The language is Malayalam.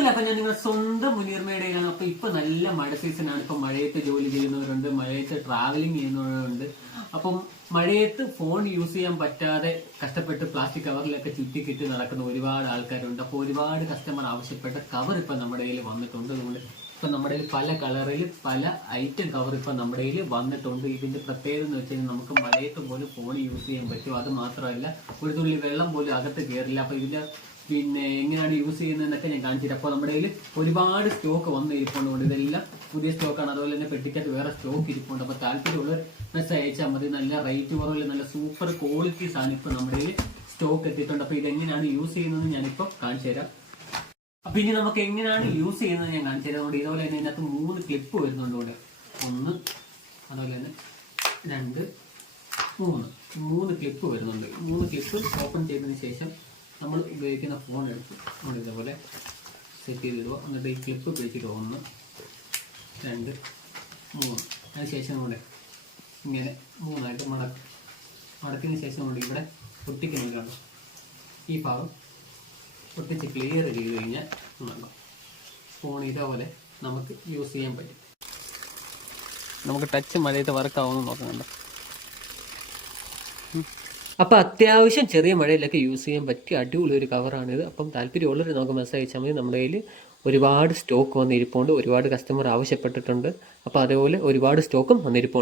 അല്ല അപ്പൊ ഞാൻ നിങ്ങളുടെ സ്വന്തം മുനീർമയുടെയാണ് അപ്പൊ ഇപ്പൊ നല്ല മഴ സീസണാണ് ഇപ്പൊ മഴയത്ത് ജോലി ചെയ്യുന്നവരുണ്ട് മഴയത്ത് ട്രാവലിംഗ് ചെയ്യുന്നവരുണ്ട്. അപ്പം മഴയത്ത് ഫോൺ യൂസ് ചെയ്യാൻ പറ്റാതെ കഷ്ടപ്പെട്ട് പ്ലാസ്റ്റിക് കവറിലൊക്കെ ചുറ്റിക്കിട്ട് നടക്കുന്ന ഒരുപാട് ആൾക്കാരുണ്ട്. അപ്പോൾ ഒരുപാട് കസ്റ്റമർ ആവശ്യപ്പെട്ട കവർ ഇപ്പൊ നമ്മുടെ കയ്യിൽ വന്നിട്ടുണ്ട്. അതുകൊണ്ട് ഇപ്പൊ നമ്മുടെ കയ്യിൽ പല കളറിൽ പല ഐറ്റം കവർ ഇപ്പൊ നമ്മുടെ കയ്യിൽ വന്നിട്ടുണ്ട്. ഇതിന്റെ പ്രത്യേകത എന്ന് വെച്ചാൽ നമുക്ക് മഴയത്ത് പോലും ഫോൺ യൂസ് ചെയ്യാൻ പറ്റും. അത് മാത്രമല്ല ഒരു തുള്ളി വെള്ളം പോലും അകത്ത് കയറില്ല അപ്പൊ ഇതിന്റെ പിന്നെ എങ്ങനെയാണ് യൂസ് ചെയ്യുന്നതെന്നൊക്കെ ഞാൻ കാണിച്ചിട്ട് അപ്പോൾ നമ്മുടെ കയ്യിൽ ഒരുപാട് സ്റ്റോക്ക് വന്ന് ഇരിപ്പുണ്ട്. ഇതെല്ലാം പുതിയ സ്റ്റോക്കാണ് അതുപോലെ തന്നെ പെട്ടിക്കകത്ത് വേറെ സ്റ്റോക്ക് ഇരിപ്പുണ്ട്. അപ്പോൾ താല്പര്യമുള്ളവർ മെസ്സേജ് അയച്ചാൽ മതി. നല്ല റേറ്റ് കുറവില്ല നല്ല സൂപ്പർ ക്വാളിറ്റി സാധനം ഇപ്പോൾ നമ്മുടെ കയ്യിൽ സ്റ്റോക്ക് എത്തിയിട്ടുണ്ട്. അപ്പോൾ ഇതെങ്ങനെയാണ് യൂസ് ചെയ്യുന്നത് ഞാനിപ്പോൾ കാണിച്ചു തരാം. അപ്പൊ ഇനി നമുക്ക് എങ്ങനെയാണ് യൂസ് ചെയ്യുന്നത് ഞാൻ കാണിച്ചു തരാം. ഇതുപോലെ തന്നെ ഇതിനകത്ത് മൂന്ന് ക്ലിപ്പ് വരുന്നുണ്ട് ഇവിടെ. ഒന്ന് അതുപോലെ തന്നെ രണ്ട് മൂന്ന്. മൂന്ന് ക്ലിപ്പ് വരുന്നുണ്ട്. മൂന്ന് ക്ലിപ്പ് ഓപ്പൺ ചെയ്തതിന് ശേഷം ഉപയോഗിക്കുന്ന ഫോൺ എടുത്ത് നമ്മൾ ഇതേപോലെ സെറ്റ് ചെയ്തിടുക എന്നിട്ട് ഈ ക്ലിപ്പ് ഉപയോഗിച്ചിട്ട് ഒന്ന് രണ്ട് മൂന്ന്. അതിനുശേഷം നമ്മുടെ ഇങ്ങനെ മൂന്നായിട്ട് മടക്കും. മടക്കിയതിന് ശേഷം നമ്മുടെ ഇവിടെ പൊട്ടിക്കുന്നുണ്ട് ഈ ഭാഗം പൊട്ടിച്ച് ക്ലിയർ ചെയ്ത് കഴിഞ്ഞാൽ ഉണ്ടാകും ഫോൺ ഇതേപോലെ നമുക്ക് യൂസ് ചെയ്യാൻ പറ്റും. നമുക്ക് ടച്ച് മഴയത്ത് വർക്കാവുമെന്ന് നോക്കുന്നുണ്ട്. അപ്പോൾ അത്യാവശ്യം ചെറിയ മഴയിലൊക്കെ യൂസ് ചെയ്യാൻ പറ്റിയ അടിപൊളി ഒരു കവറാണിത് അപ്പം താല്പര്യമുള്ളവർ നമുക്ക് മെസ്സേജ് അയച്ചാൽ മതി. നമ്മുടെ കയ്യിൽ ഒരുപാട് സ്റ്റോക്ക് വന്നിരിപ്പുണ്ട്. ഒരുപാട് കസ്റ്റമർ ആവശ്യപ്പെട്ടിട്ടുണ്ട്. അപ്പോൾ അതേപോലെ ഒരുപാട് സ്റ്റോക്കും വന്നിരിപ്പുണ്ട്.